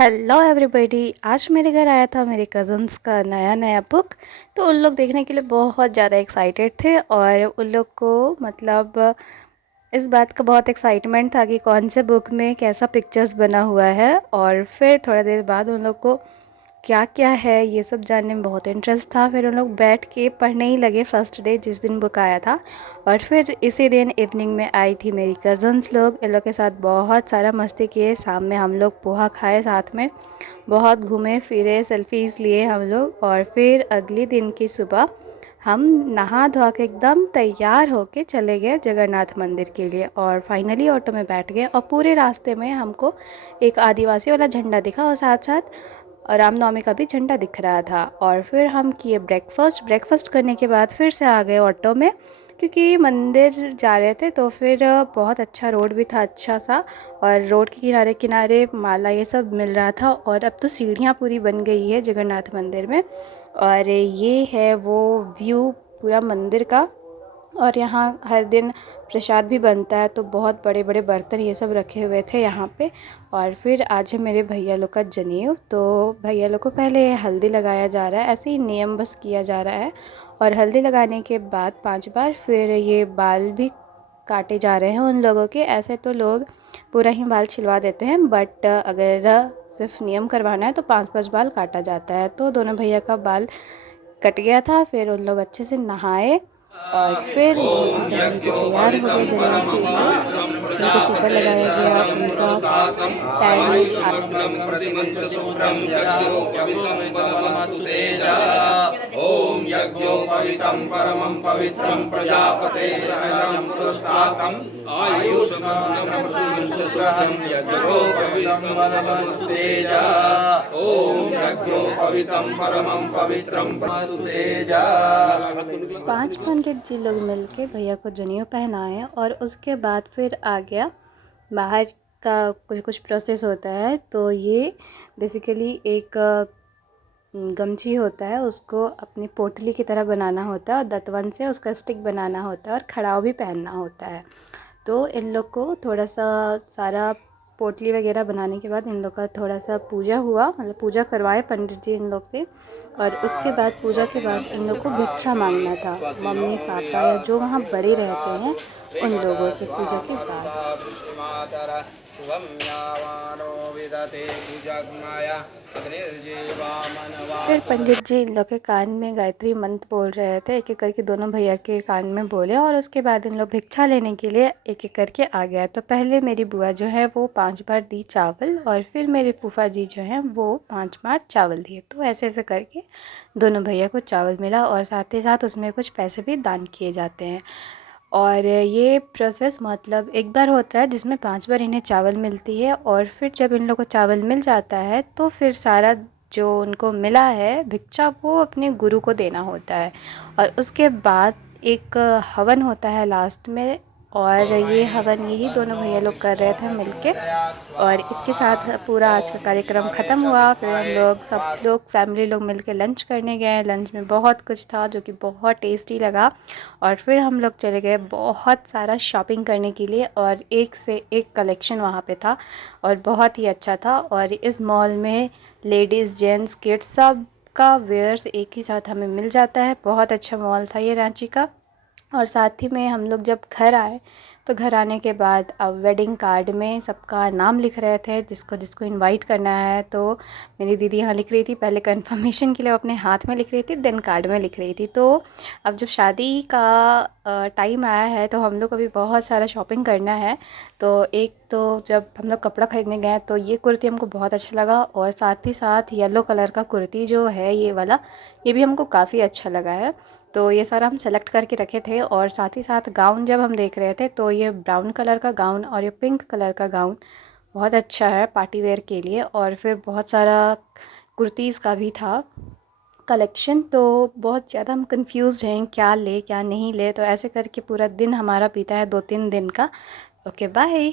Hello everybody. आज मेरे घर आया था मेरे कज़न्स का नया नया बुक। तो उन लोग देखने के लिए बहुत ज़्यादा एक्साइटेड थे और उन लोग को मतलब इस बात का बहुत एक्साइटमेंट था कि कौन से बुक में कैसा पिक्चर्स बना हुआ है। और फिर थोड़ा देर बाद उन लोग को क्या क्या है ये सब जानने में बहुत इंटरेस्ट था। फिर उन लोग बैठ के पढ़ने ही लगे फर्स्ट डे जिस दिन बुक आया था। और फिर इसी दिन इवनिंग में आई थी मेरी कज़न्स लोग। इन लोग के साथ बहुत सारा मस्ती किए। शाम में हम लोग पोहा खाए साथ में, बहुत घूमे फिरे, सेल्फीज़ लिए हम लोग। और फिर अगले दिन की सुबह हम नहा धोआ के एकदम तैयार होके चले गए जगन्नाथ मंदिर के लिए। और फाइनली ऑटो में बैठ गए और पूरे रास्ते में हमको एक आदिवासी वाला झंडा दिखा और साथ साथ रामनवमी का भी झंडा दिख रहा था। और फिर हम किए ब्रेकफास्ट करने के बाद फिर से आ गए ऑटो में, क्योंकि मंदिर जा रहे थे। तो फिर बहुत अच्छा रोड भी था, अच्छा सा। और रोड के किनारे किनारे माला ये सब मिल रहा था। और अब तो सीढ़ियाँ पूरी बन गई है जगन्नाथ मंदिर में। और ये है वो व्यू पूरा मंदिर का। और यहाँ हर दिन प्रसाद भी बनता है, तो बहुत बड़े बड़े बर्तन ये सब रखे हुए थे यहाँ पे। और फिर आज है मेरे भैया लोग का जनेऊ। तो भैया लोग को पहले हल्दी लगाया जा रहा है, ऐसे ही नियम बस किया जा रहा है। और हल्दी लगाने के बाद 5 बार फिर ये बाल भी काटे जा रहे हैं उन लोगों के। ऐसे तो लोग पूरा ही बाल छिलवा देते हैं, बट अगर सिर्फ नियम करवाना है तो 5-5 बाल काटा जाता है। तो दोनों भैया का बाल कट गया था। फिर उन लोग अच्छे से नहाए और फिर धोती ओम पहन के तैयार हो यज्ञोपवीतं गए जनेऊ परमं के लिए। पवित्रं उनको टीका प्रजापते लगाया गया, सहस्रं उनका पुरस्तातं पैर में आयुष्मग्नं प्रतिमं च शुभ्रं यज्ञोपवीतं परमस्तु तेजा। ओम यज्ञोपवीतं परमं पवित्रं प्रजापते सहस्रं पुरस्तातं आयुष्मग्नं प्रतिमं च शुभ्रं यज्ञोपवीतं परमस्तु तेजा। ओम यज्ञोपवीतं परमं पवित्रं प्रस्तु तेजा। 5 पंडित जी लोग मिलके भैया को जनेऊ पहनाए। और उसके बाद फिर आ गया बाहर का कुछ कुछ प्रोसेस होता है। तो ये बेसिकली एक गमछी होता है, उसको अपनी पोटली की तरह बनाना होता है और दतवन से उसका स्टिक बनाना होता है और खड़ाव भी पहनना होता है। तो इन लोग को थोड़ा सा सारा पोटली वगैरह बनाने के बाद इन लोग का थोड़ा सा पूजा हुआ, मतलब पूजा करवाए पंडित जी इन लोग से। और उसके बाद पूजा के बाद इन लोग को भिक्षा मांगना था, मम्मी पापा या जो वहाँ बड़े रहते हैं उन लोगों से पूजा के बाद। शुभम यावानो विदते भुजगमाया अग्निर्जीवा फिर पंडित जी इन लोग के कान में गायत्री मंत्र बोल रहे थे, एक एक करके दोनों भैया के कान में बोले। और उसके बाद इन लोग भिक्षा लेने के लिए एक एक करके आ गया। तो पहले मेरी बुआ जो है वो 5 बार दी चावल, और फिर मेरे फूफा जी जो हैं वो 5 बार चावल दिए। तो ऐसे ऐसे करके दोनों भैया को चावल मिला और साथ ही साथ उसमें कुछ पैसे भी दान किए जाते हैं। और ये प्रोसेस मतलब एक बार होता है जिसमें 5 बार इन्हें चावल मिलती है। और फिर जब इन लोग को चावल मिल जाता है तो फिर सारा जो उनको मिला है भिक्षा वो अपने गुरु को देना होता है। और उसके बाद एक हवन होता है लास्ट में। और ये हवन यही दोनों भैया लोग कर रहे थे मिलके। और इसके साथ पूरा आज का कार्यक्रम ख़त्म हुआ। फिर हम लोग सब लोग फैमिली लोग मिलके लंच करने गए। लंच में बहुत कुछ था जो कि बहुत टेस्टी लगा। और फिर हम लोग चले गए बहुत सारा शॉपिंग करने के लिए, और एक से एक कलेक्शन वहाँ पे था और बहुत ही अच्छा था। और इस मॉल में लेडीज़ जेंट्स किड्स सब का वेयर्स एक ही साथ हमें मिल जाता है। बहुत अच्छा मॉल था ये रांची का। और साथ ही में हम लोग जब घर आए तो घर आने के बाद अब वेडिंग कार्ड में सबका नाम लिख रहे थे, जिसको जिसको इनवाइट करना है। तो मेरी दीदी यहाँ लिख रही थी, पहले कंफर्मेशन के लिए वो अपने हाथ में लिख रही थी, देन कार्ड में लिख रही थी। तो अब जब शादी का टाइम आया है तो हम लोग को भी बहुत सारा शॉपिंग करना है। तो एक तो जब हम लोग कपड़ा ख़रीदने गए तो ये कुर्ती हमको बहुत अच्छा लगा, और साथ ही साथ येलो कलर का कुर्ती जो है ये वाला, ये भी हमको काफ़ी अच्छा लगा है। तो ये सारा हम सेलेक्ट करके रखे थे। और साथ ही साथ गाउन जब हम देख रहे थे तो ये ब्राउन कलर का गाउन और ये पिंक कलर का गाउन बहुत अच्छा है पार्टी वेयर के लिए। और फिर बहुत सारा कुर्तीज़ का भी था कलेक्शन। तो बहुत ज़्यादा हम कंफ्यूज हैं क्या ले क्या नहीं ले। तो ऐसे करके पूरा दिन हमारा बीता है 2-3 दिन का। Okay bye.